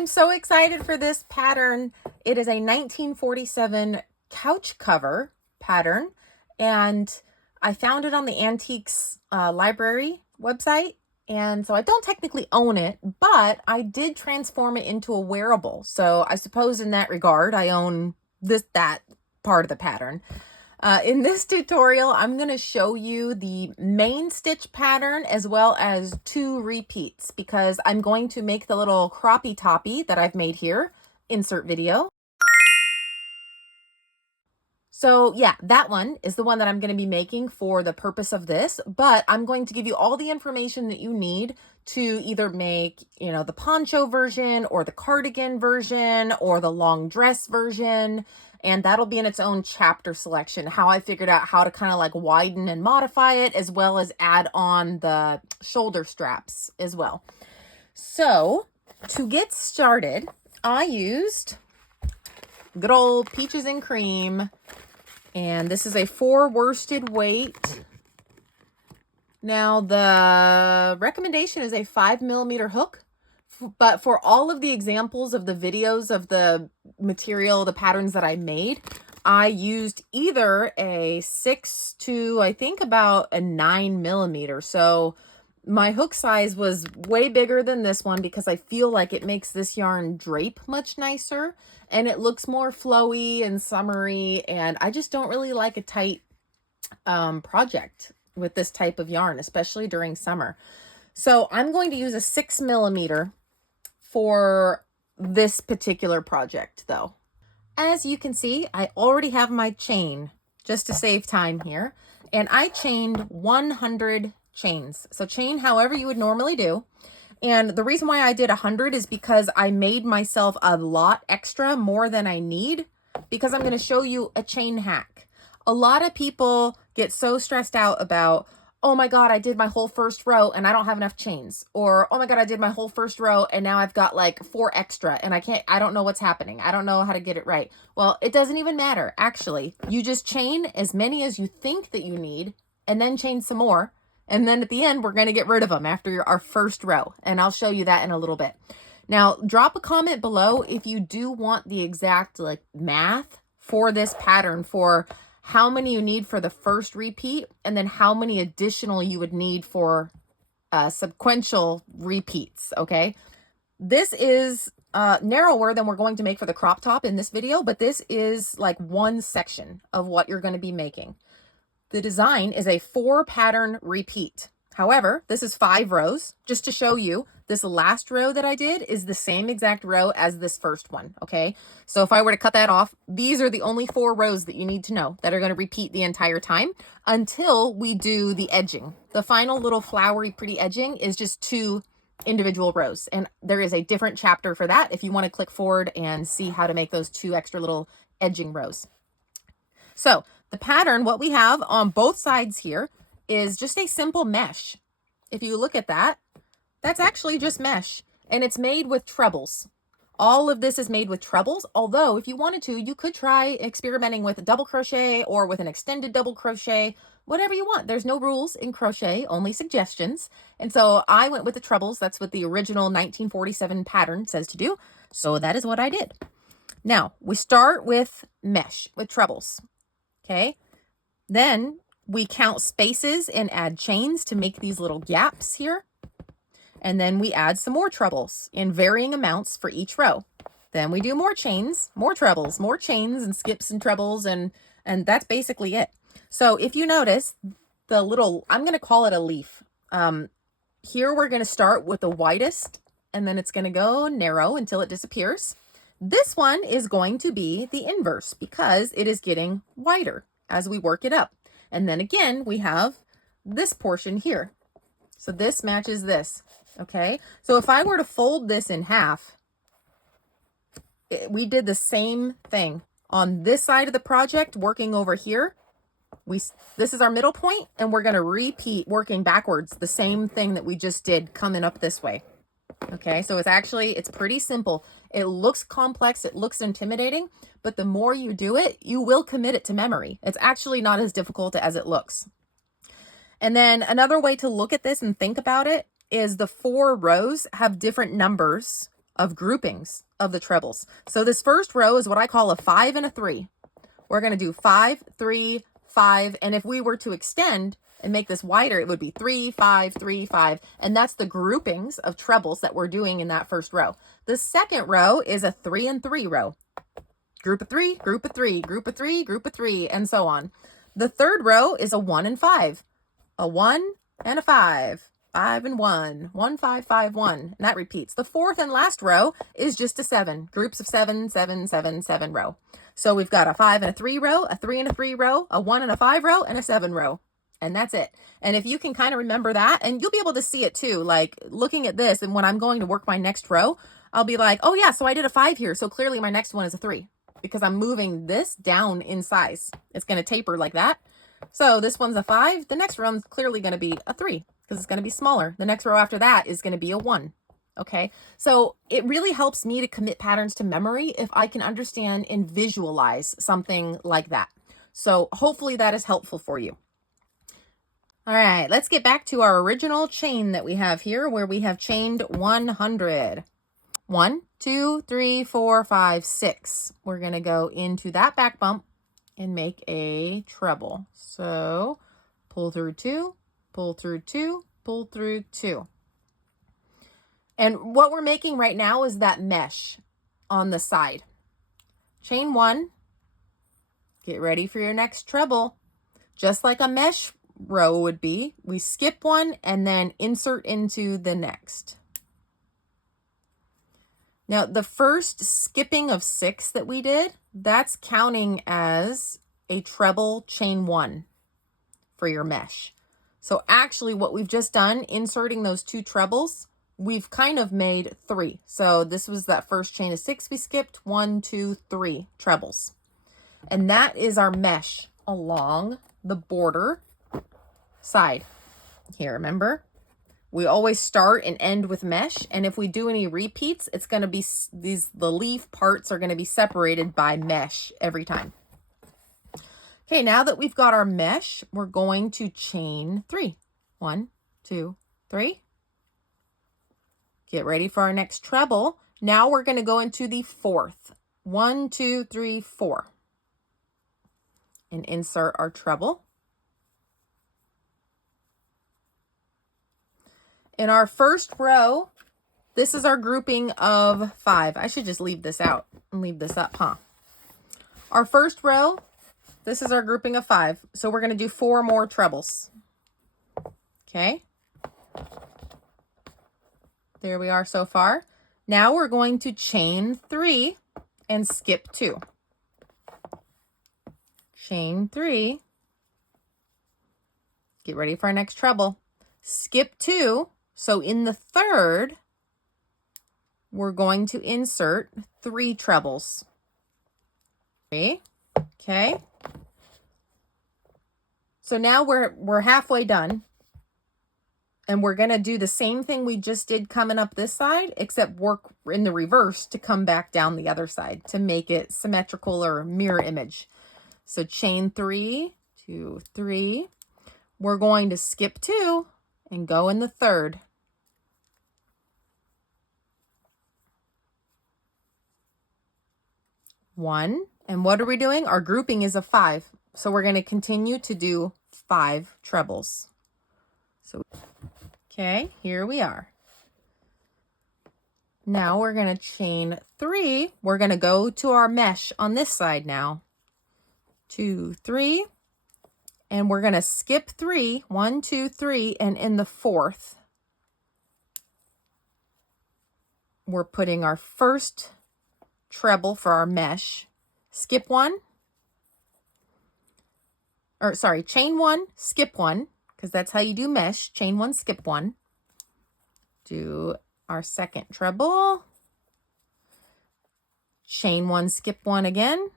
I'm so excited for this pattern. It is a 1947 couch cover pattern, and I found it on the Antiques Library website. And so I don't technically own it, but I did transform it into a wearable. So I suppose in that regard, I own that part of the pattern. In this tutorial, I'm going to show you the main stitch pattern as well as 2 repeats, because I'm going to make the little croppy toppy that I've made here. Insert video. So yeah, that one is the one that I'm going to be making for the purpose of this, but I'm going to give you all the information that you need to either make, the poncho version or the cardigan version or the long dress version. And that'll be in its own chapter selection, how I figured out how to kind of like widen and modify it, as well as add on the shoulder straps as well. So to get started, I used good old Peaches and Cream. And this is a 4 worsted weight. Now the recommendation is a 5mm hook, but for all of the examples of the videos of the material, the patterns that I made, I used either a 6 to, I think, about a 9mm. So my hook size was way bigger than this one because I feel like it makes this yarn drape much nicer and it looks more flowy and summery, and I just don't really like a tight project with this type of yarn, especially during summer. So I'm going to use a 6mm for this particular project though. As you can see, I already have my chain just to save time here, and I chained 100 chains. So chain however you would normally do. And the reason why I did 100 is because I made myself a lot extra, more than I need, because I'm going to show you a chain hack. A lot of people get so stressed out about, oh my God, I did my whole first row and I don't have enough chains. Or, oh my God, I did my whole first row and now I've got like 4 extra and I don't know what's happening. I don't know how to get it right. Well, it doesn't even matter. Actually, you just chain as many as you think that you need and then chain some more. And then at the end, we're going to get rid of them after our first row. And I'll show you that in a little bit. Now, drop a comment below if you do want the exact math for this pattern, for how many you need for the first repeat, and then how many additional you would need for sequential repeats, okay? This is narrower than we're going to make for the crop top in this video, but this is like one section of what you're going to be making. The design is a 4 pattern repeat. However, this is 5 rows. Just to show you, this last row that I did is the same exact row as this first one, okay? So if I were to cut that off, these are the only 4 rows that you need to know that are going to repeat the entire time until we do the edging. The final little flowery pretty edging is just 2 individual rows, and there is a different chapter for that if you want to click forward and see how to make those 2 extra little edging rows. So the pattern, what we have on both sides here is just a simple mesh. If you look at that, that's actually just mesh, and it's made with trebles. All of this is made with trebles, although if you wanted to, you could try experimenting with a double crochet or with an extended double crochet, whatever you want. There's no rules in crochet, only suggestions. And so I went with the trebles. That's what the original 1947 pattern says to do. So that is what I did. Now we start with mesh, with trebles. Okay, then we count spaces and add chains to make these little gaps here. And then we add some more trebles in varying amounts for each row. Then we do more chains, more trebles, more chains and skips and trebles, and that's basically it. So if you notice the little, I'm going to call it a leaf. Here we're going to start with the widest, and then it's going to go narrow until it disappears. This one is going to be the inverse because it is getting wider as we work it up. And then again, we have this portion here. So this matches this, okay? So if I were to fold this in half, we did the same thing. On this side of the project, working over here, this is our middle point, and we're gonna repeat working backwards, the same thing that we just did coming up this way. Okay, so it's pretty simple. It looks complex, it looks intimidating, but the more you do it, you will commit it to memory. It's actually not as difficult as it looks. And then another way to look at this and think about it is the 4 rows have different numbers of groupings of the trebles. So this first row is what I call a 5 and a 3. We're going to do 5, 3, 5. And if we were to extend and make this wider, it would be 3, 5, 3, 5. And that's the groupings of trebles that we're doing in that first row. The second row is a 3 and 3 row. Group of 3, group of 3, group of 3, group of 3, and so on. The third row is a 1 and 5. A 1 and a 5. 5 and 1. 1, 5, 5, 1. And that repeats. The fourth and last row is just a 7. Groups of 7, 7, 7, 7 row. So we've got a 5 and a 3 row, a 3 and a 3 row, a 1 and a 5 row, and a 7 row. And that's it. And if you can kind of remember that, and you'll be able to see it too, like looking at this, and when I'm going to work my next row, I'll be like, oh yeah, so I did a 5 here. So clearly my next one is a 3 because I'm moving this down in size. It's going to taper like that. So this one's a 5. The next row's clearly going to be a 3 because it's going to be smaller. The next row after that is going to be a 1. Okay, so it really helps me to commit patterns to memory if I can understand and visualize something like that. So hopefully that is helpful for you. All right, let's get back to our original chain that we have here where we have chained 100. 1, 2, 3, 4, 5, 6. We're going to go into that back bump and make a treble. So pull through 2, pull through 2, pull through 2. And what we're making right now is that mesh on the side. Chain 1. Get ready for your next treble. Just like a mesh row would be, we skip one and then insert into the next. Now, the first skipping of 6 that we did, that's counting as a treble chain 1 for your mesh. So actually what we've just done, inserting those 2 trebles, we've kind of made 3. So this was that first chain of 6 we skipped, 1, 2, 3 trebles. And that is our mesh along the border side. Here, remember? We always start and end with mesh, and if we do any repeats, it's going to be the leaf parts are going to be separated by mesh every time. Okay, now that we've got our mesh, we're going to chain 3. 1, 2, 3. Get ready for our next treble. Now we're going to go into the 4th. 1, 2, 3, 4. And insert our treble. In our first row, this is our grouping of 5. I should just leave this out and leave this up, huh? Our first row, this is our grouping of 5. So we're going to do 4 more trebles. Okay. There we are so far. Now we're going to chain 3 and skip 2. Chain 3. Get ready for our next treble. Skip 2. So in the third, we're going to insert 3 trebles. 3. Okay. So now we're halfway done. And we're going to do the same thing we just did coming up this side, except work in the reverse to come back down the other side to make it symmetrical or mirror image. So chain 3, 2, 3. We're going to skip 2 and go in the third. 1. And what are we doing? Our grouping is a 5. So we're going to continue to do 5 trebles. So, okay, here we are. Now we're going to chain 3. We're going to go to our mesh on this side now. 2, 3. And we're going to skip 3. 1, 2, 3. And in the 4th, we're putting our first treble for our mesh. Skip 1. Or sorry, chain 1, skip 1, because that's how you do mesh. Chain 1, skip 1. Do our second treble. Chain 1, skip 1 again.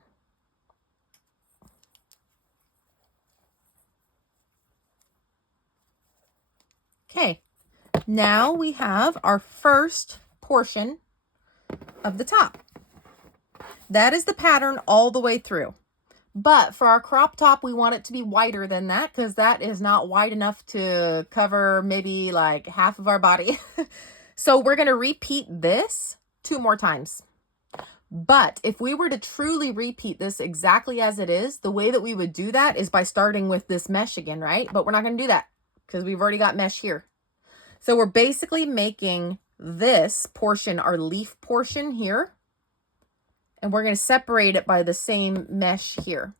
Okay, now we have our first portion of the top. That is the pattern all the way through. But for our crop top, we want it to be wider than that because that is not wide enough to cover maybe like half of our body. So we're going to repeat this 2 more times. But if we were to truly repeat this exactly as it is, the way that we would do that is by starting with this mesh again, right? But we're not going to do that because we've already got mesh here. So we're basically making this portion our leaf portion here, and we're going to separate it by the same mesh here.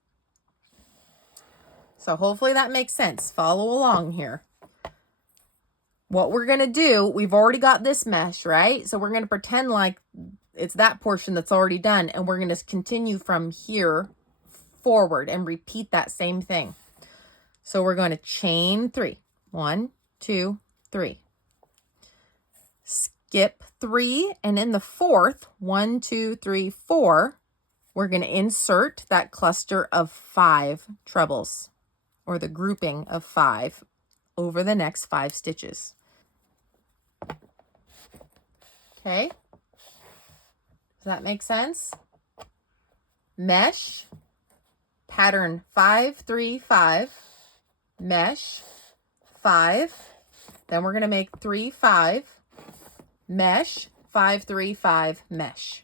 So hopefully that makes sense. Follow along here. What we're going to do, we've already got this mesh, right? So we're going to pretend like it's that portion that's already done, and we're going to continue from here forward and repeat that same thing. So we're going to chain 3. 1, 2, 3. Skip 3, and in the 4th, 1, 2, 3, 4, we're going to insert that cluster of 5 trebles, or the grouping of 5 over the next 5 stitches. Okay. Does that make sense? Mesh, pattern 5, 3, 5, mesh, 5. Then we're going to make 3, 5, mesh, 5, 3, 5, mesh.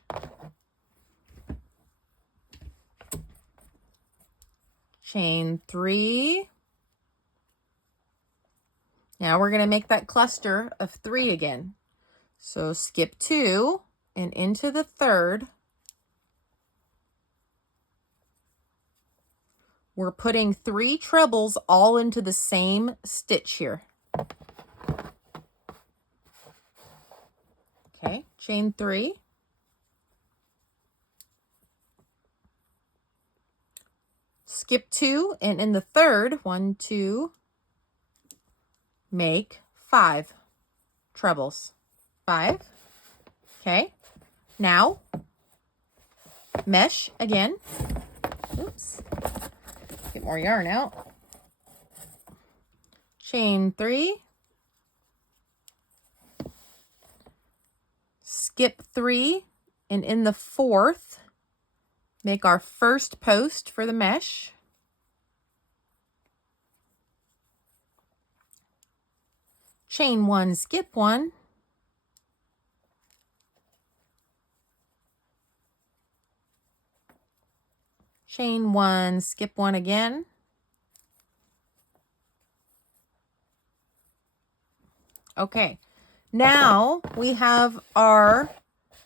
Chain 3. Now we're going to make that cluster of 3 again. So skip 2 and into the 3rd. We're putting 3 trebles all into the same stitch here. Okay, chain 3. Skip 2, and in the 3rd, 1, 2, make 5 trebles. 5. Okay, now mesh again. Oops. Get more yarn out. Chain 3. Skip 3, and in the 4th, make our first post for the mesh. Chain 1, skip 1. Chain 1, skip 1 again. Okay, now we have our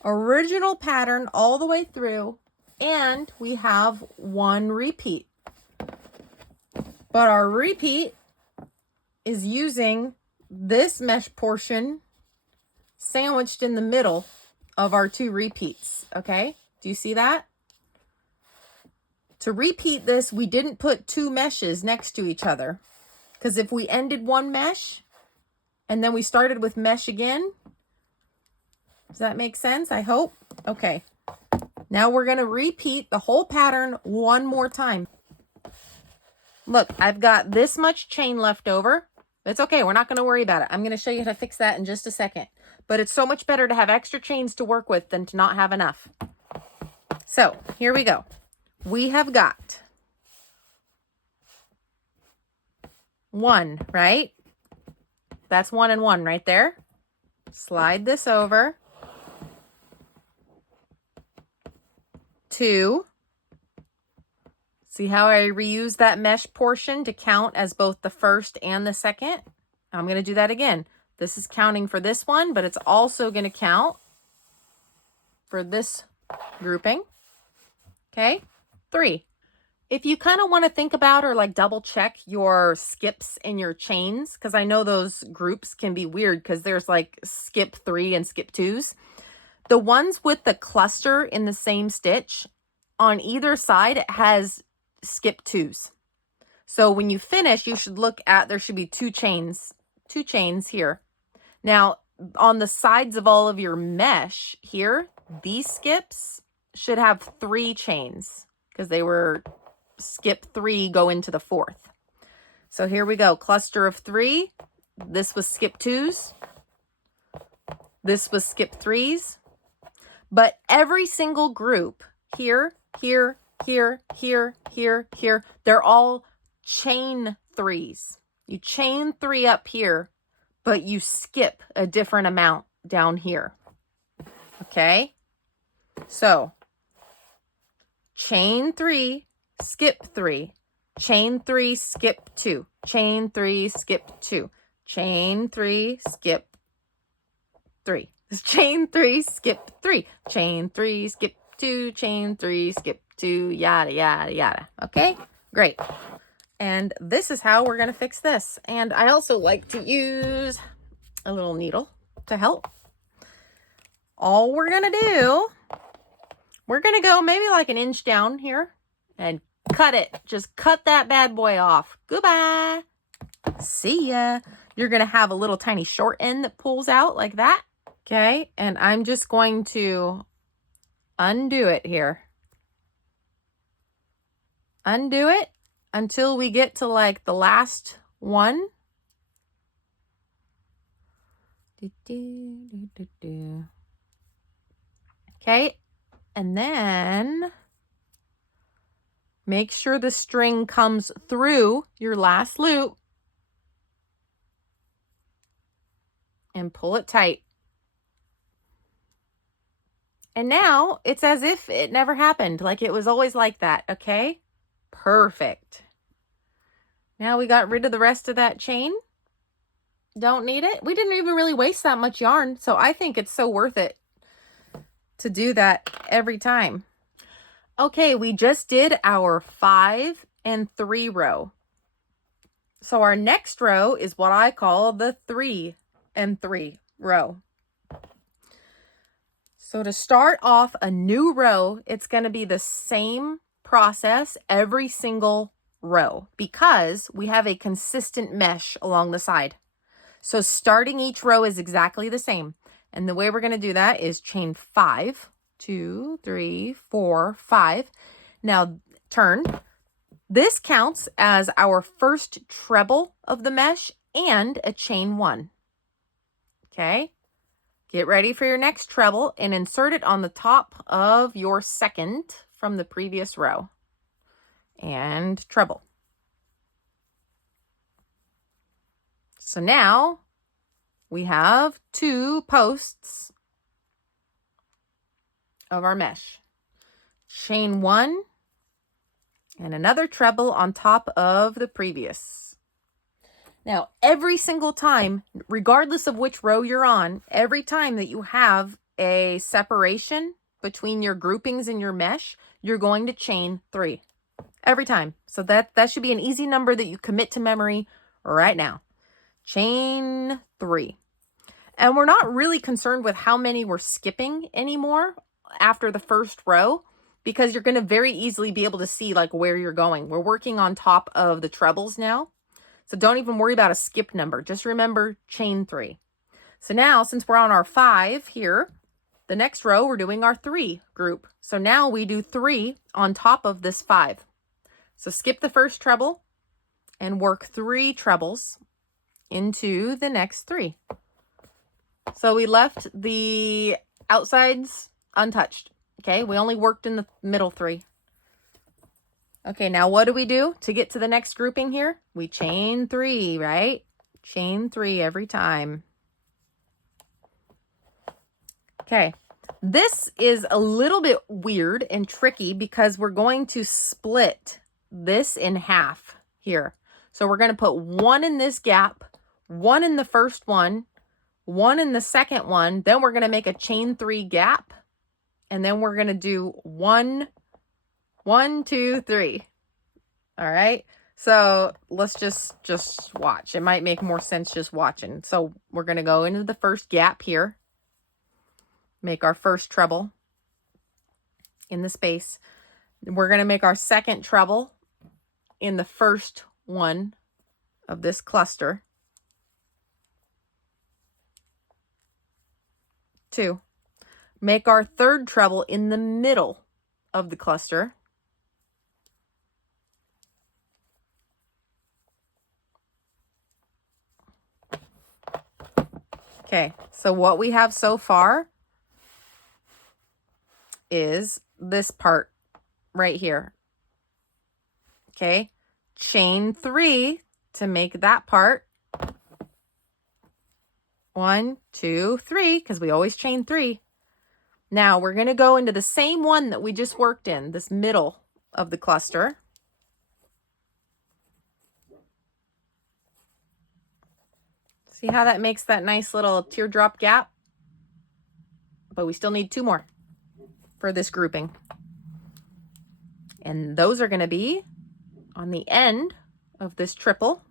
original pattern all the way through, and we have 1 repeat. But our repeat is using this mesh portion sandwiched in the middle of our 2 repeats, okay? Do you see that? To repeat this, we didn't put 2 meshes next to each other, because if we ended one mesh and then we started with mesh again, does that make sense? I hope. Okay. Now we're going to repeat the whole pattern 1 more time. Look, I've got this much chain left over. It's okay. We're not going to worry about it. I'm going to show you how to fix that in just a second. But it's so much better to have extra chains to work with than to not have enough. So here we go. We have got 1, right? That's 1 and 1 right there. Slide this over. 2. See how I reuse that mesh portion to count as both the first and the second? I'm going to do that again. This is counting for this one, but it's also going to count for this grouping. Okay, 3. If you kind of want to think about or like double check your skips and your chains, because I know those groups can be weird because there's like skip 3 and skip 2s. The ones with the cluster in the same stitch, on either side it has skip 2s. So when you finish, you should look at, there should be 2 chains here. Now, on the sides of all of your mesh here, these skips should have 3 chains because they were skip 3 go into the 4th. So here we go. Cluster of 3. This was skip 2s. This was skip 3s. But every single group here, here, here, here, here, here, they're all chain 3s. You chain 3 up here, but you skip a different amount down here. Okay, so chain 3, skip 3, chain 3, skip 2, chain 3, skip 2, chain 3, skip 3, chain 3, skip 3, chain 3, skip 2, chain 3, skip 2, yada, yada, yada. Okay, great. And this is how we're going to fix this. And I also like to use a little needle to help. All we're going to do, we're going to go maybe like an inch down here and cut it. Just cut that bad boy off. Goodbye. See ya. You're going to have a little tiny short end that pulls out like that. Okay. And I'm just going to undo it here. Undo it until we get to like the last one. Okay, and then make sure the string comes through your last loop and pull it tight. And now it's as if it never happened, like it was always like that, okay? Perfect. Now we got rid of the rest of that chain. Don't need it. We didn't even really waste that much yarn, so I think it's so worth it to do that every time. Okay, we just did our 5 and 3 row. So our next row is what I call the 3 and 3 row. So to start off a new row, it's going to be the same process every single row because we have a consistent mesh along the side. So starting each row is exactly the same. And the way we're going to do that is chain 5, 2, 3, 4, 5. Now turn. This counts as our first treble of the mesh and a chain 1. Okay. Get ready for your next treble and insert it on the top of your second from the previous row. And treble. So now we have 2 posts of our mesh. Chain 1 and another treble on top of the previous. Now, every single time, regardless of which row you're on, every time that you have a separation between your groupings in your mesh, you're going to chain 3. Every time. So that should be an easy number that you commit to memory right now. Chain 3. And we're not really concerned with how many we're skipping anymore after the first row, because you're going to very easily be able to see like where you're going. We're working on top of the trebles now. So don't even worry about a skip number. Just remember chain 3. So now, since we're on our 5 here, the next row we're doing our 3 group. So now we do 3 on top of this 5. So skip the first treble and work 3 trebles into the next 3. So we left the outsides untouched. Okay, we only worked in the middle 3. Okay, now what do we do to get to the next grouping here? We chain 3, right? Chain 3 every time. Okay, this is a little bit weird and tricky because we're going to split this in half here. So we're going to put 1 in this gap, 1 in the first one, 1 in the second one. Then we're going to make a chain 3 gap. And then we're going to do 1, 1, 2, 3. All right. So let's just watch. It might make more sense just watching. So we're going to go into the first gap here. Make our first treble in the space. We're going to make our second treble in the first one of this cluster. 2. Make our third treble in the middle of the cluster. Okay, so what we have so far is this part right here. Okay, chain 3 to make that part. 1, 2, 3, because we always chain 3. Now we're going to go into the same one that we just worked in, this middle of the cluster. See how that makes that nice little teardrop gap? But we still need 2 more for this grouping. And those are going to be on the end of this triple.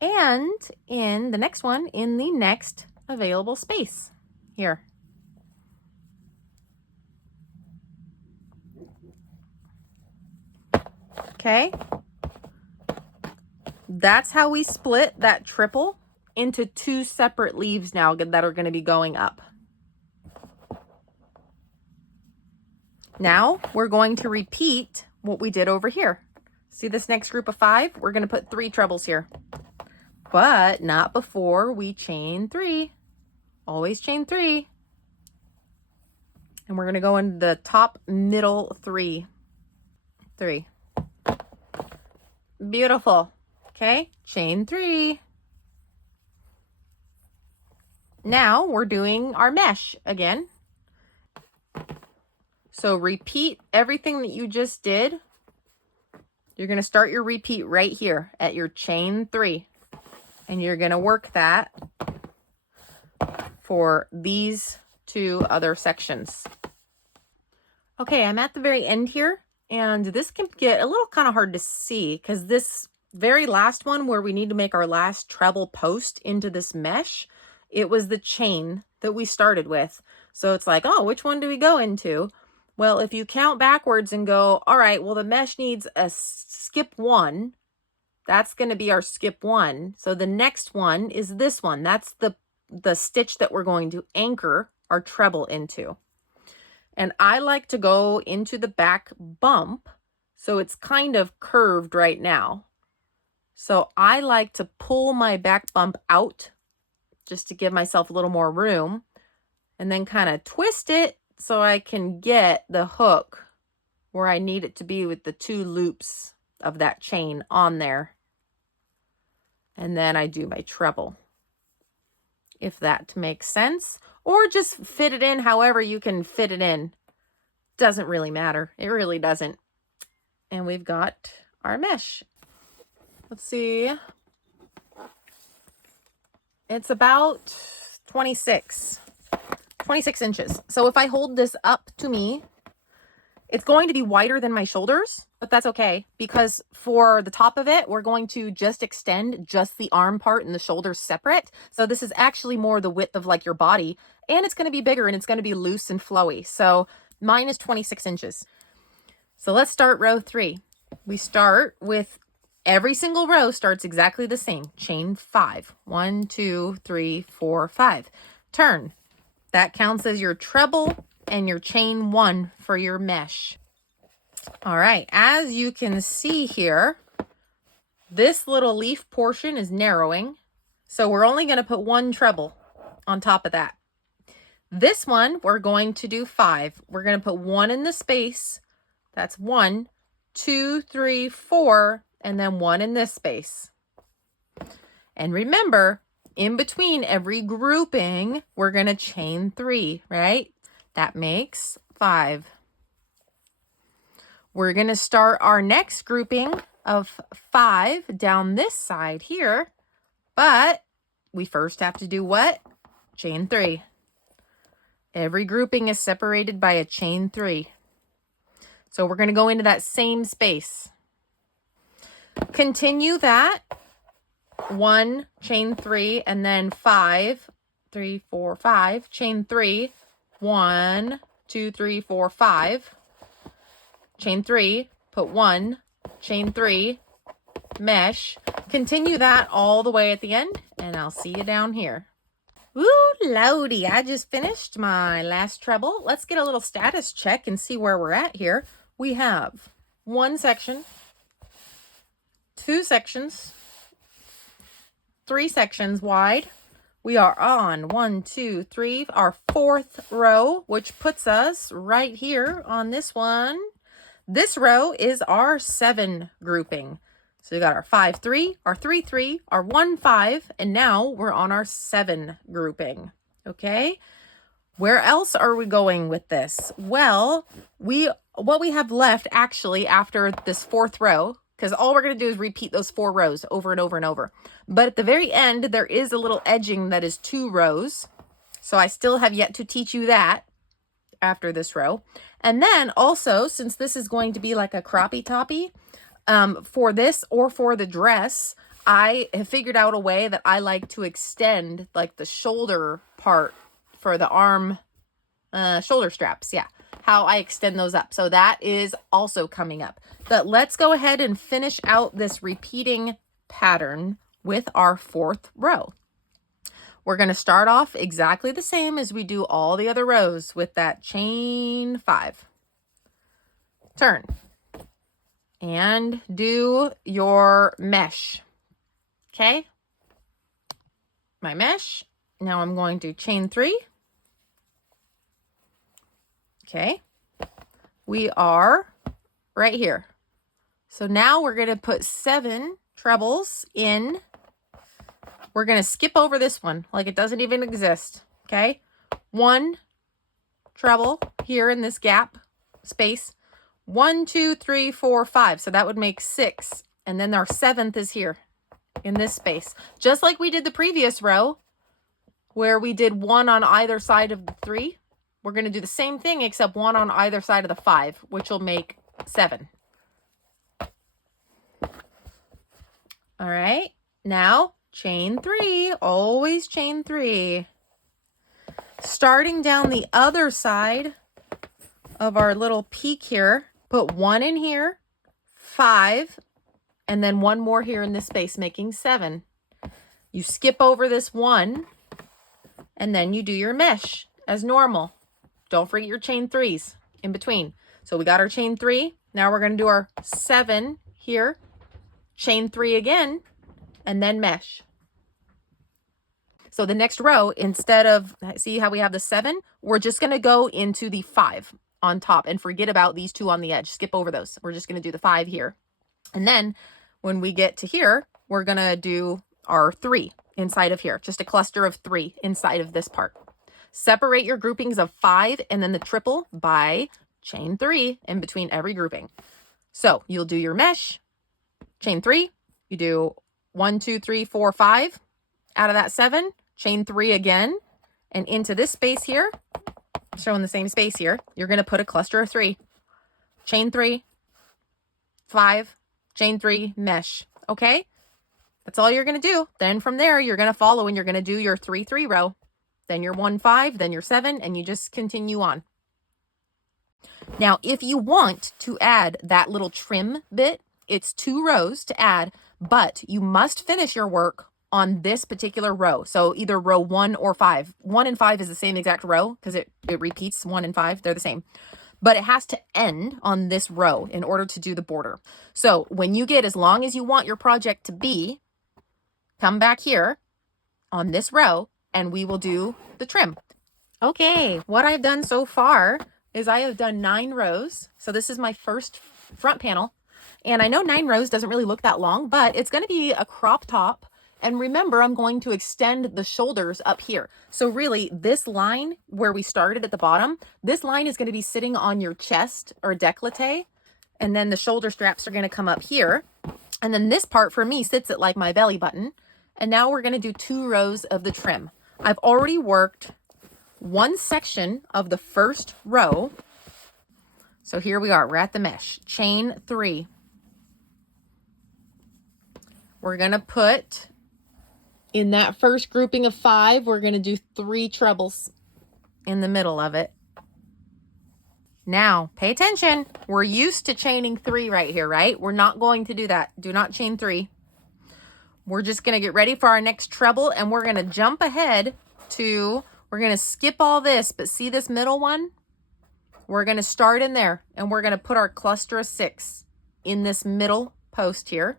And in the next one, in the next available space here. Okay. That's how we split that triple into 2 separate leaves now that are going to be going up. Now we're going to repeat what we did over here. See this next group of 5? We're going to put 3 trebles here, but not before we chain 3. Always chain 3. And we're going to go in the top middle 3. 3. Beautiful. Okay, chain 3. Now we're doing our mesh again. So repeat everything that you just did. You're going to start your repeat right here at your chain 3. And you're going to work that for these 2 other sections. Okay, I'm at the very end here. And this can get a little kind of hard to see because this very last one where we need to make our last treble post into this mesh, it was the chain that we started with. So it's like, oh, which one do we go into? Well, if you count backwards and go, all right, well, the mesh needs a skip 1. That's going to be our skip 1. So the next one is this one. That's the stitch that we're going to anchor our treble into. And I like to go into the back bump. So it's kind of curved right now. So I like to pull my back bump out just to give myself a little more room and then kind of twist it so I can get the hook where I need it to be with the 2 loops of that chain on there. And then I do my treble, if that makes sense, or just fit it in however you can fit it in. Doesn't really matter. It really doesn't. And we've got our mesh. Let's see. It's about 26 inches. So if I hold this up to me, it's going to be wider than my shoulders, but that's okay because for the top of it, we're going to just extend just the arm part and the shoulders separate. So this is actually more the width of like your body, and it's going to be bigger and it's going to be loose and flowy. So mine is 26 inches. So let's start row 3. We start with every single row starts exactly the same. Chain 5. 1, 2, 3, 4, 5. Turn. That counts as your treble and your chain 1 for your mesh. All right, as you can see here, this little leaf portion is narrowing. So we're only going to put 1 treble on top of that. This one, we're going to do 5. We're going to put 1 in the space. That's 1, 2, 3, 4, and then 1 in this space. And remember, in between every grouping, we're going to chain 3, right? That makes 5. We're going to start our next grouping of 5 down this side here, but we first have to do what? Chain 3. Every grouping is separated by a chain 3. So we're going to go into that same space. Continue that. 1, chain 3, and then 5, 3, 4, 5, chain 3, 1, 2, 3, 4, 5, chain 3, put 1, chain 3, mesh. Continue that all the way at the end, and I'll see you down here. Woo, lordy, I just finished my last treble. Let's get a little status check and see where we're at here. We have 1 section, 2 sections, 3 sections wide. We are on 1, 2, 3, our 4th row, which puts us right here on this one. This row is our 7 grouping. So we got our 5, 3, our 3, 3, our 1, 5, and now we're on our 7 grouping. Okay. Where else are we going with this? Well, what we have left actually after this 4th row, because all we're going to do is repeat those 4 rows over and over and over. But at the very end, there is a little edging that is 2 rows. So I still have yet to teach you that after this row. And then also, since this is going to be like a croppy toppy, for this or for the dress, I have figured out a way that I like to extend like the shoulder part for the arm, shoulder straps. Yeah, how I extend those up. So that is also coming up. But let's go ahead and finish out this repeating pattern with our 4th row. We're going to start off exactly the same as we do all the other rows with that chain 5. Turn. And do your mesh. Okay? My mesh. Now I'm going to chain 3. Okay? We are right here. So now we're going to put 7 trebles in. We're going to skip over this one like it doesn't even exist. Okay? 1 treble here in this gap space. 1, 2, 3, 4, 5. So that would make 6. And then our 7th is here in this space. Just like we did the previous row where we did 1 on either side of the 3. We're going to do the same thing except 1 on either side of the 5, which will make 7. All right. Now chain 3. Always chain 3. Starting down the other side of our little peak here, put 1 in here, 5, and then 1 more here in this space, making 7. You skip over this 1, and then you do your mesh as normal. Don't forget your chain 3s in between. So we got our chain 3. Now we're going to do our 7 here, chain 3 again, and then mesh. So the next row, instead of, see how we have the 7, we're just going to go into the 5 on top and forget about these 2 on the edge. Skip over those. We're just going to do the 5 here. And then when we get to here, we're going to do our 3 inside of here, just a cluster of 3 inside of this part. Separate your groupings of 5 and then the triple by chain 3 in between every grouping. So you'll do your mesh, chain 3, you do 1, 2, 3, 4, 5 out of that 7, chain 3 again, and into this space here, showing the same space here, you're going to put a cluster of 3, chain 3, 5, chain 3, mesh. Okay, that's all you're going to do. Then from there, you're going to follow and you're going to do your 3, 3 row, then your 1, 5, then your 7, and you just continue on. Now, if you want to add that little trim bit, it's 2 rows to add, but you must finish your work on this particular row. So either row 1 or 5. 1 and 5 is the same exact row because it repeats 1 and 5. They're the same. But it has to end on this row in order to do the border. So when you get as long as you want your project to be, come back here on this row and we will do the trim. Okay, what I've done so far is I have done 9 rows. So this is my first front panel. And I know 9 rows doesn't really look that long, but it's going to be a crop top. And remember, I'm going to extend the shoulders up here. So really, this line where we started at the bottom, this line is going to be sitting on your chest or décolleté. And then the shoulder straps are going to come up here. And then this part for me sits at like my belly button. And now we're going to do 2 rows of the trim. I've already worked one section of the first row. So here we are, we're at the mesh, chain 3. We're going to put in that first grouping of 5, we're going to do 3 trebles in the middle of it. Now, pay attention. We're used to chaining 3 right here, right? We're not going to do that. Do not chain 3. We're just going to get ready for our next treble, and we're going to jump ahead to, we're going to skip all this, but see this middle one? We're going to start in there, and we're going to put our cluster of 6 in this middle post here.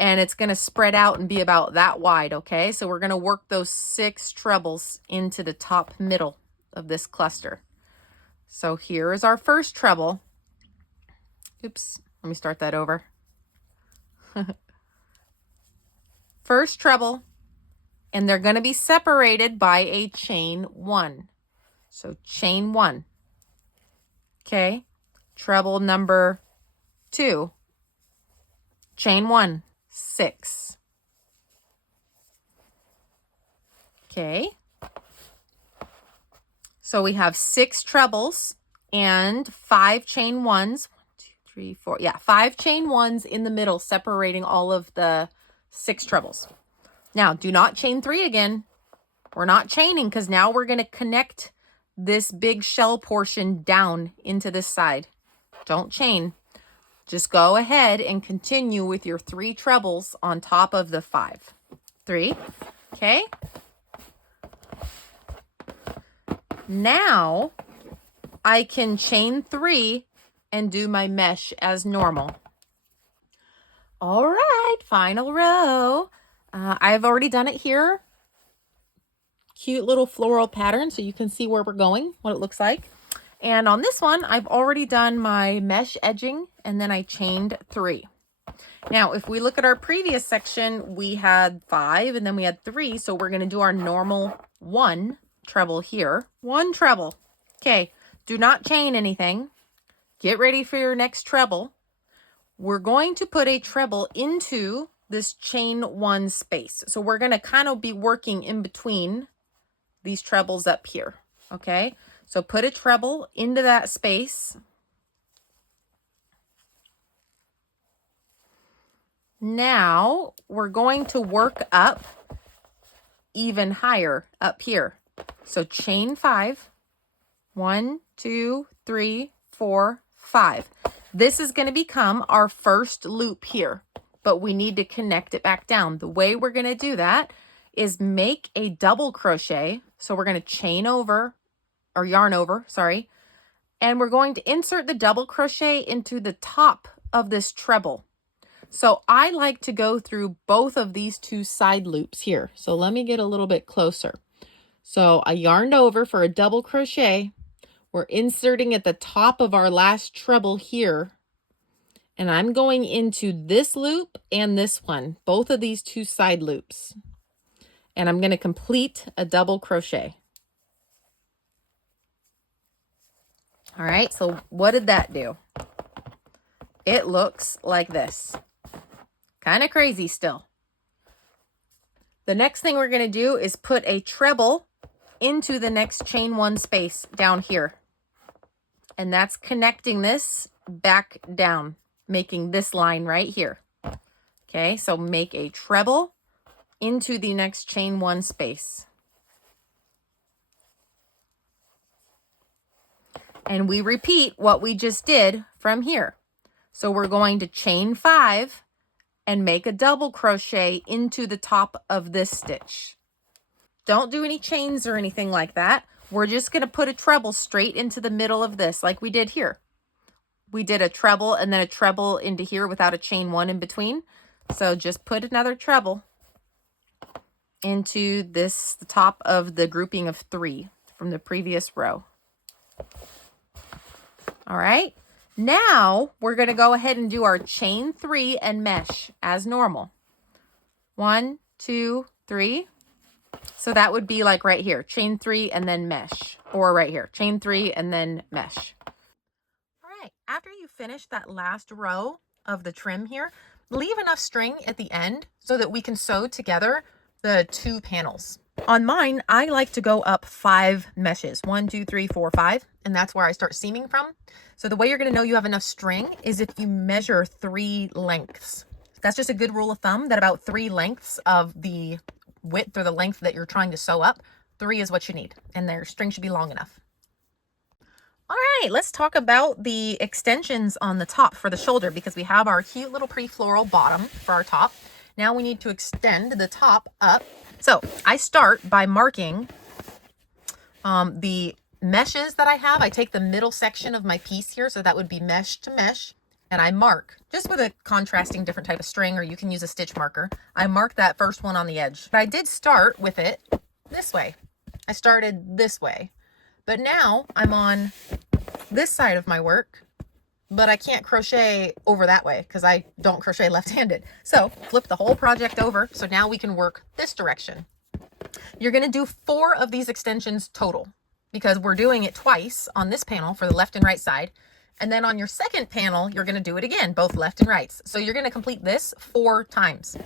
And it's going to spread out and be about that wide, okay? So we're going to work those 6 trebles into the top middle of this cluster. So here is our first treble. Oops, let me start that over. First treble, and they're going to be separated by a chain 1. So chain 1. Okay. Treble number 2. Chain 1, 6. Okay. So we have 6 trebles and 5 chain 1s. 1, 2, 3, 4. Yeah, 5 chain 1s in the middle, separating all of the 6 trebles. Now, do not chain 3 again. We're not chaining because now we're going to connect this big shell portion down into this side. Don't chain. Just go ahead and continue with your 3 trebles on top of the 5. 3. Okay. Now I can chain 3 and do my mesh as normal. All right, final row. I've already done it here. Cute little floral pattern so you can see where we're going, what it looks like. And on this one, I've already done my mesh edging and then I chained 3. Now, if we look at our previous section, we had 5 and then we had 3. So we're going to do our normal 1 treble here. 1 treble. Okay, do not chain anything. Get ready for your next treble. We're going to put a treble into this chain 1 space. So we're going to kind of be working in between these trebles up here. Okay, so put a treble into that space. Now we're going to work up even higher up here. So chain 5. 1, 2, 3, 4, 5. This is going to become our first loop here, but we need to connect it back down. The way we're going to do that is make a double crochet. So we're going to chain over, or yarn over, sorry, and we're going to insert the double crochet into the top of this treble. So I like to go through both of these 2 side loops here. So let me get a little bit closer. So I yarned over for a double crochet. We're inserting at the top of our last treble here. And I'm going into this loop and this one, both of these 2 side loops. And I'm going to complete a double crochet. All right, so what did that do? It looks like this. Kind of crazy still. The next thing we're going to do is put a treble into the next chain 1 space down here. And that's connecting this back down, making this line right here. Okay, so make a treble into the next chain 1 space. And we repeat what we just did from here. So we're going to chain 5 and make a double crochet into the top of this stitch. Don't do any chains or anything like that. We're just going to put a treble straight into the middle of this like we did here. We did a treble and then a treble into here without a chain 1 in between. So just put another treble into this, the top of the grouping of 3 from the previous row. All right. Now we're going to go ahead and do our chain 3 and mesh as normal. 1, 2, 3. So that would be like right here, chain 3 and then mesh, or right here, chain 3 and then mesh. All right, after you finish that last row of the trim here, leave enough string at the end so that we can sew together the 2 panels. On mine, I like to go up 5 meshes, 1, 2, 3, 4, 5, and that's where I start seaming from. So the way you're going to know you have enough string is if you measure 3 lengths. That's just a good rule of thumb, that about 3 lengths of the width or the length that you're trying to sew up, 3 is what you need, and their string should be long enough. All right, let's talk about the extensions on the top for the shoulder, because we have our cute little pretty floral bottom for our top. Now we need to extend the top up. So I start by marking the meshes that I have. I take the middle section of my piece here, so that would be mesh to mesh, and I mark just with a contrasting different type of string, or you can use a stitch marker. I mark that first one on the edge. But I did start with it this way. I started this way, but now I'm on this side of my work but I can't crochet over that way because I don't crochet left-handed. So flip the whole project over. So now we can work this direction. You're going to do 4 of these extensions total because we're doing it twice on this panel for the left and right side. And then on your second panel, you're going to do it again, both left and rights. So you're going to complete this 4 times.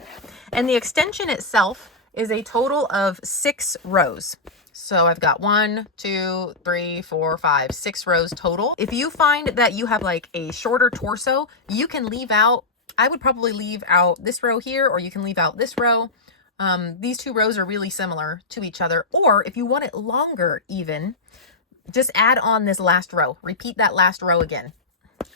And the extension itself is a total of 6 rows. So I've got 1, 2, 3, 4, 5, 6 rows total. If you find that you have like a shorter torso, you can leave out, I would probably leave out this row here, or you can leave out this row. These 2 rows are really similar to each other. Or if you want it longer even, just add on this last row. Repeat that last row again.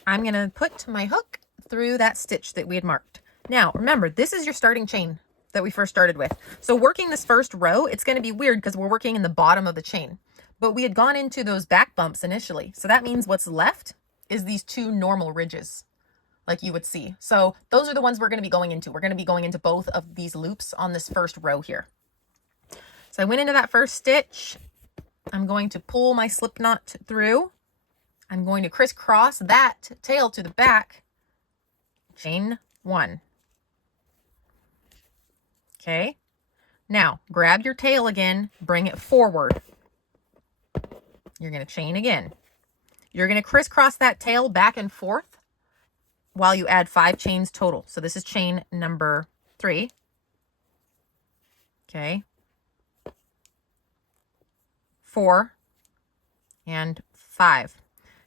I'm going to put my hook through that stitch that we had marked. Now, remember, this is your starting chain that we first started with. So working this first row, it's going to be weird because we're working in the bottom of the chain. But we had gone into those back bumps initially. So that means what's left is these 2 normal ridges like you would see. So those are the ones we're going to be going into. We're going to be going into both of these loops on this first row here. So I went into that first stitch. I'm going to pull my slip knot through. I'm going to crisscross that tail to the back, chain 1. Okay. Now grab your tail again, bring it forward. You're going to chain again. You're going to crisscross that tail back and forth while you add 5 chains total. So this is chain number 3. Okay. 4 and 5.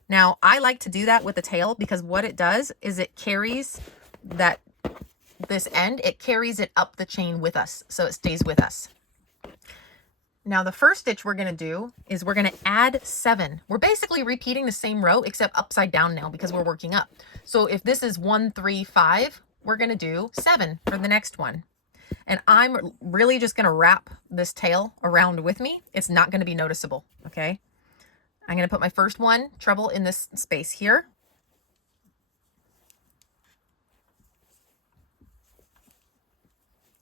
Now I like to do that with the tail because what it does is it carries this end, it carries it up the chain with us. So it stays with us. Now the first stitch we're going to do is we're going to add 7. We're basically repeating the same row except upside down now because we're working up. So if this is 1, 3, 5, we're going to do 7 for the next one. And I'm really just going to wrap this tail around with me. It's not going to be noticeable. Okay. I'm going to put my first one treble in this space here.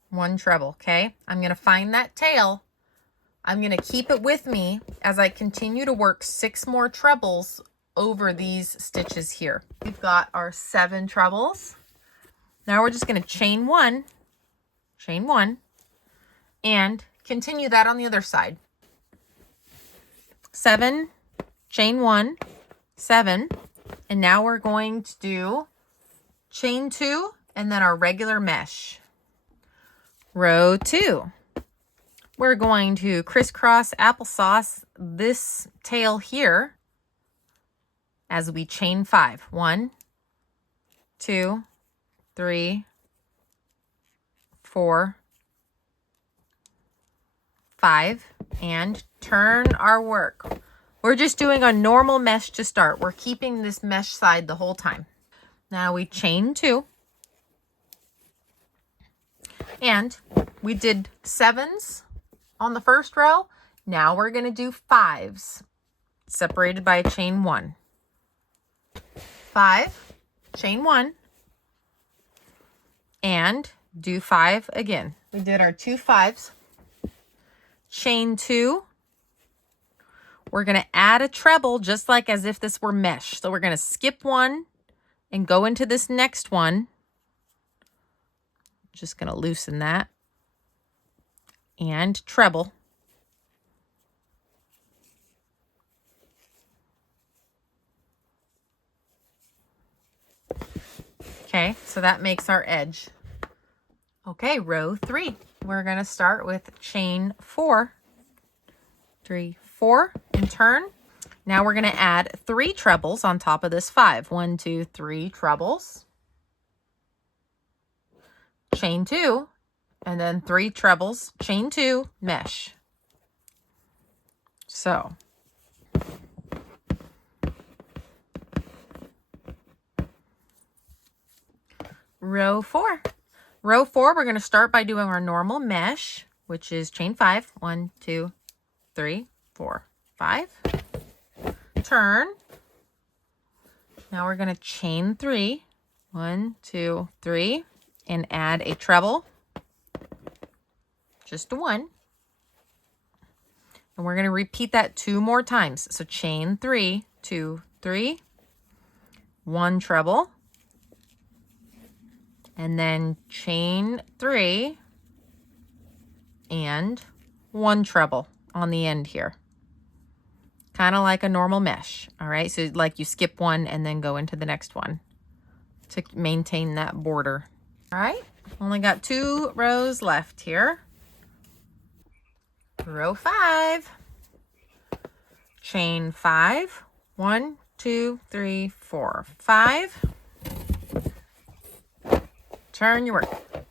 One treble. Okay. I'm going to find that tail. I'm going to keep it with me as I continue to work 6 more trebles over these stitches here. We've got our 7 trebles. Now we're just going to chain 1, and continue that on the other side. 7, chain 1, 7, and now we're going to do chain 2 and then our regular mesh. Row 2. We're going to crisscross applesauce this tail here as we chain 5. 1, 2, 3, 4, 5, and turn our work. We're just doing a normal mesh to start. We're keeping this mesh side the whole time. Now we chain 2. And we did 7s on the first row. Now we're going to do 5s separated by a chain 1. 5, chain 1, and do 5 again. We did our 2 5s, chain 2. We're going to add a treble just like as if this were mesh. So we're going to skip 1 and go into this next one. Just going to loosen that and treble. Okay, so that makes our edge. Okay, row 3. We're going to start with chain 4. 3, 4, and turn. Now we're going to add 3 trebles on top of this 5. 1, 2, 3 trebles. Chain 2, and then 3 trebles, chain 2, mesh. So row 4. Row 4, we're going to start by doing our normal mesh, which is chain 5. 1, 2, 3, 4, 5. Turn. Now we're going to chain 3. 1, 2, 3, and add a treble. Just a 1. And we're going to repeat that 2 more times. So chain 3, 2, 3, 1 treble, and then chain 3 and 1 treble on the end here. Kind of like a normal mesh. All right, so like you skip one and then go into the next one to maintain that border. All right, only got 2 rows left here. Row 5, chain 5, 1, 2, 3, 4, 5. Turn your work.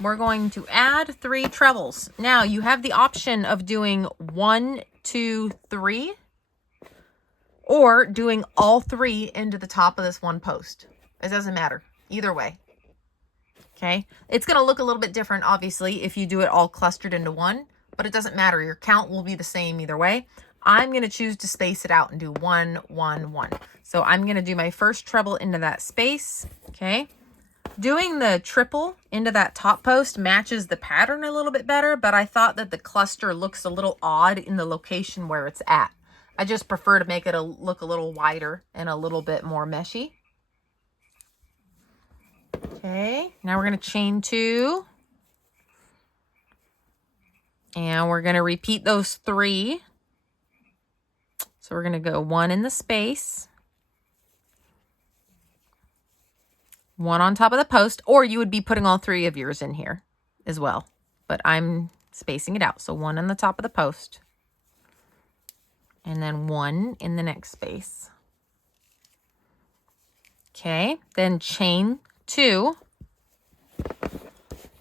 We're going to add 3 trebles. Now you have the option of doing 1, 2, 3, or doing all 3 into the top of this one post. It doesn't matter, either way. Okay, it's going to look a little bit different, obviously, if you do it all clustered into one, but it doesn't matter. Your count will be the same either way. I'm going to choose to space it out and do 1, 1, 1. So I'm going to do my first treble into that space. Okay, doing the triple into that top post matches the pattern a little bit better, but I thought that the cluster looks a little odd in the location where it's at. I just prefer to make it look a little wider and a little bit more meshy. Okay, now we're going to chain 2. And we're going to repeat those 3. So we're going to go 1 in the space, 1 on top of the post, or you would be putting all 3 of yours in here as well. But I'm spacing it out. So 1 on the top of the post, and then 1 in the next space. Okay, then chain 2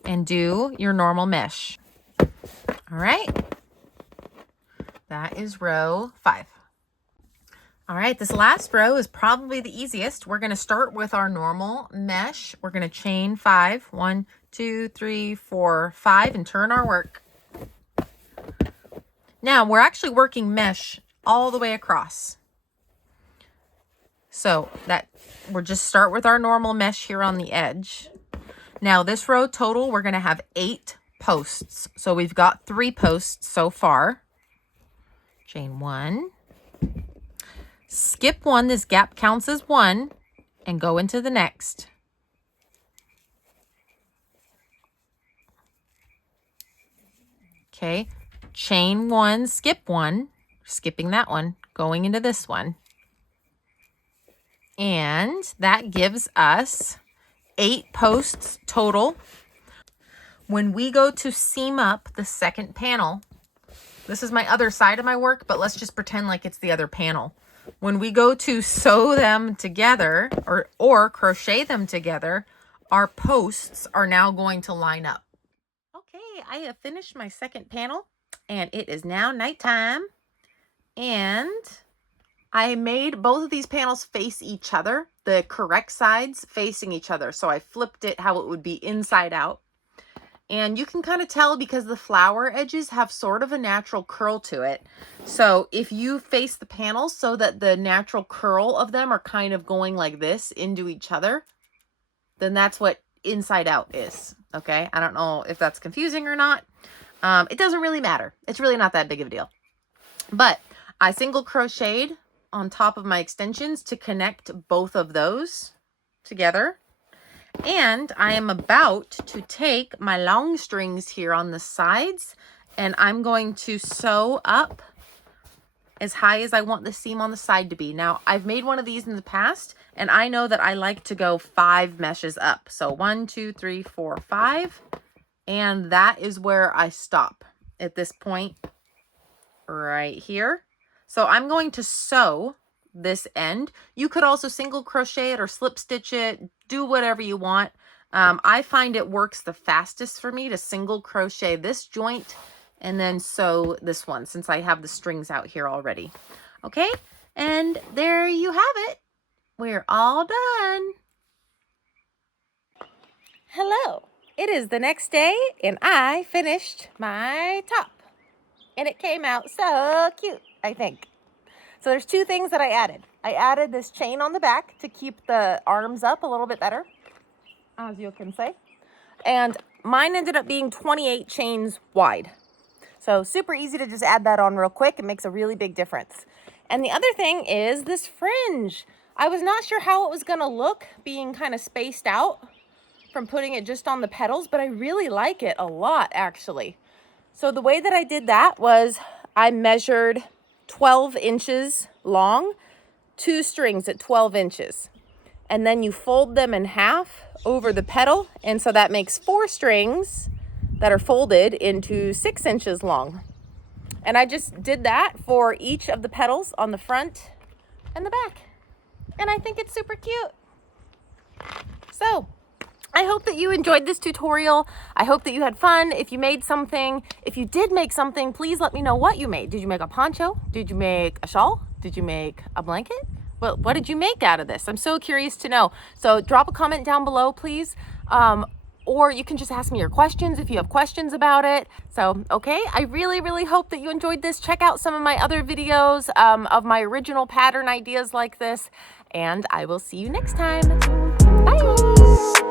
and do your normal mesh. All right, that is row 5. All right, this last row is probably the easiest. We're going to start with our normal mesh. We're going to chain 5, 1, 2, 3, 4, 5, and turn our work. Now we're actually working mesh all the way across. So that we'll just start with our normal mesh here on the edge. Now this row total, we're going to have 8 posts. So we've got 3 posts so far. Chain 1. Skip 1, this gap counts as 1, and go into the next. Okay, chain 1, skip 1, skipping that one, going into this one. And that gives us 8 posts total. When we go to seam up the second panel, this is my other side of my work, but let's just pretend like it's the other panel. When we go to sew them together or crochet them together, our posts are now going to line up. Okay, I have finished my second panel and it is now nighttime. And I made both of these panels face each other, the correct sides facing each other. So I flipped it how it would be inside out. And you can kind of tell because the flower edges have sort of a natural curl to it. So if you face the panels so that the natural curl of them are kind of going like this into each other, then that's what inside out is. Okay, I don't know if that's confusing or not. It doesn't really matter. It's really not that big of a deal. But I single crocheted on top of my extensions to connect both of those together. And I am about to take my long strings here on the sides and I'm going to sew up as high as I want the seam on the side to be. Now, I've made one of these in the past and I know that I like to go 5 meshes up. So 1, 2, 3, 4, 5. And that is where I stop at this point right here. So I'm going to sew this end. You could also single crochet it or slip stitch it, do whatever you want. I find it works the fastest for me to single crochet this joint and then sew this one since I have the strings out here already. Okay, and there you have it. We're all done. Hello, it is the next day and I finished my top and it came out so cute, I think. So there's 2 things that I added. I added this chain on the back to keep the arms up a little bit better, as you can see. And mine ended up being 28 chains wide. So super easy to just add that on real quick. It makes a really big difference. And the other thing is this fringe. I was not sure how it was gonna look being kind of spaced out from putting it just on the petals, but I really like it a lot actually. So the way that I did that was I measured 12 inches long, 2 strings at 12 inches. And then you fold them in half over the petal. And so that makes 4 strings that are folded into 6 inches long. And I just did that for each of the petals on the front and the back. And I think it's super cute. So I hope that you enjoyed this tutorial. I hope that you had fun. If you made something, if you did make something, please let me know what you made. Did you make a poncho? Did you make a shawl? Did you make a blanket? Well, what did you make out of this? I'm so curious to know. So drop a comment down below, please. Or you can just ask me your questions if you have questions about it. So, okay, I really, really hope that you enjoyed this. Check out some of my other videos of my original pattern ideas like this. And I will see you next time. Bye.